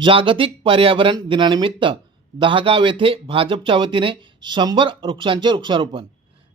जागतिक पर्यावरण दिनानिमित्त दहागाव येथे भाजपच्या वतीने 100 वृक्षांचे वृक्षारोपण।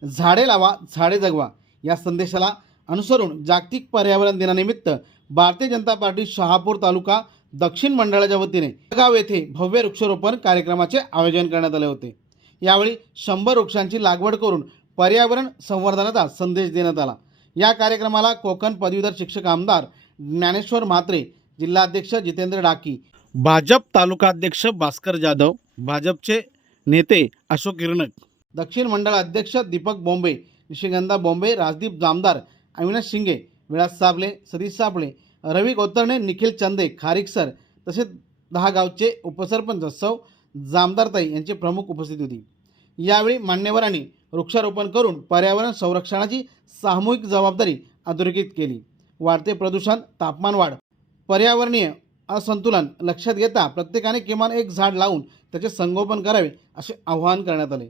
झाडे लावा झाडे जगवा या संदेशाला अनुसरून जागतिक पर्यावरण दिनानिमित्त भारतीय जनता पार्टी शहापूर तालुका दक्षिण मंडळाच्या वतीने दहागाव येथे भव्य वृक्षारोपण कार्यक्रमाचे आयोजन करण्यात आले होते। यावेळी 100 वृक्षांची लागवड करून पर्यावरण संवर्धनाचा संदेश देण्यात आला। या कार्यक्रमाला कोकण पदवीधर शिक्षक आमदार ज्ञानेश्वर म्हात्रे, जिल्हाध्यक्ष जितेंद्र डाकी, भाजप तालुकाध्यक्ष भास्कर जाधव, भाजपचे नेते अशोक किरणक, दक्षिण मंडळ अध्यक्ष दीपक बोंबे, निशिगंधा बोंबे, राजदीप जामदार, अविनाश शिंगे, विलास साबळे, सतीश साबळे, रवी गोतरणे, निखिल चंदे, खारीक सर तसेच दहागावचे उपसरपंच सौ जामदारताई यांची प्रमुख उपस्थिती होती। यावेळी मान्यवरांनी वृक्षारोपण करून पर्यावरण संरक्षणाची सामूहिक जबाबदारी अधोरेखित केली। वाढते प्रदूषण, तापमान वाढ, पर्यावरणीय असंतुलन लक्षात घेता प्रत्येकाने किमान एक झाड लावून त्याचे संगोपन करावे असे आवाहन करण्यात आले।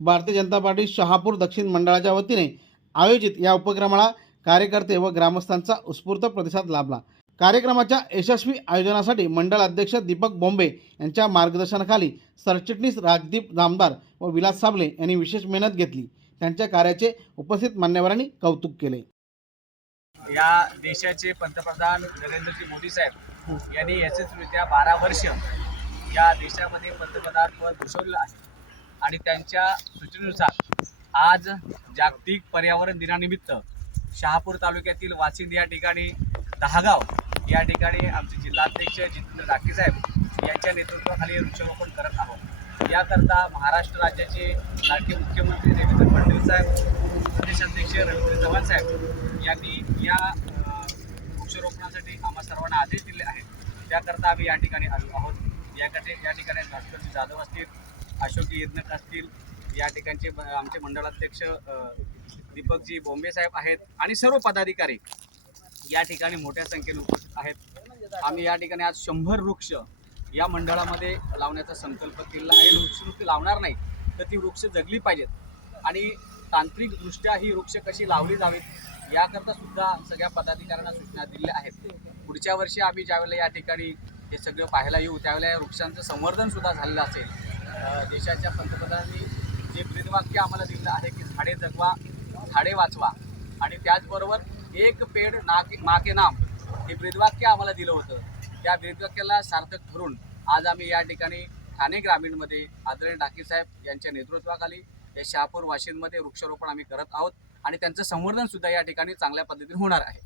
भारतीय जनता पार्टी शहापूर दक्षिण मंडळाच्या वतीने आयोजित या उपक्रमाला कार्यकर्ते व ग्रामस्थांचा उत्स्फूर्त प्रतिसाद लाभला। कार्यक्रमाच्या यशस्वी आयोजनासाठी मंडळ अध्यक्ष दीपक बोंबे यांच्या मार्गदर्शनाखाली सरचिटणीस राजदीप जामदार व विलास साबळे यांनी विशेष मेहनत घेतली। त्यांच्या कार्याचे उपस्थित मान्यवरांनी कौतुक केले। या देशाचे पंतप्रधान नरेंद्रजी मोदी साहेब यांनी यशस्वीरित्या 12 वर्ष या देशामध्ये पंतप्रधान पद भूषवलं आहे आणि त्यांच्या सूचनेनुसार आज जागतिक पर्यावरण दिनानिमित्त शहापूर तालुक्यातील वासिंद या ठिकाणी दहागाव या ठिकाणी आमचे जिल्हाध्यक्ष जितेंद्र डाकी साहेब यांच्या नेतृत्वाखाली वृक्षारोपण करत आहोत। याकरता महाराष्ट्र राज्याचे लाडके मुख्यमंत्री देवेंद्र फडणवीस साहेब, प्रदेशाध्यक्ष रवींद्र चव्हाण साहेब यांनी या वृक्षारोपणासाठी आम्हा सर्वांना आदेश दिले आहेत। त्याकरता आम्ही या ठिकाणी आलो आहोत। या ठिकाणी भास्करजी जाधव असतील, अशोक यज्ञक असतील, या ठिकाणचे आमचे मंडळाध्यक्ष दीपकजी बोंबे साहेब आहेत आणि सर्व पदाधिकारी या ठिकाणी मोठ्या संख्येने उपस्थित आहेत। आम्ही या ठिकाणी आज 100 वृक्ष या मंडळामध्ये लावण्याचा संकल्प केला आहे। वृक्ष लावणार नाही तर ती वृक्ष जगली पाहिजेत आणि तांत्रिकदृष्ट्या ही वृक्ष कशी लावली जावीत याकरता सुद्धा सगळ्या पदाधिकाऱ्यांना सूचना दिल्या आहेत। पुढच्या वर्षी आम्ही ज्यावेळेला या ठिकाणी हे सगळं पाहायला येऊ त्यावेळेला या वृक्षांचं संवर्धन सुद्धा झालेलं असेल। देशाच्या पंतप्रधानांनी जे ब्रीदवाक्य आम्हाला दिलं आहे की झाडे जगवा झाडे वाचवा आणि त्याचबरोबर एक पेड माँ के नाम हे ब्रीदवाक्य आम्हाला दिलं होतं। त्या ब्रीदवाक्याला सार्थक ठरून आज आम्ही या ठिकाणी ठाणे ग्रामीणमध्ये आदरणीय डाकी साहेब यांच्या नेतृत्वाखाली या शहापूर वाशिंदमध्ये वृक्षारोपण आम्ही करत आहोत आणि त्यांचं संवर्धन सुद्धा या ठिकाणी चांगल्या पद्धतीने होणार आहे।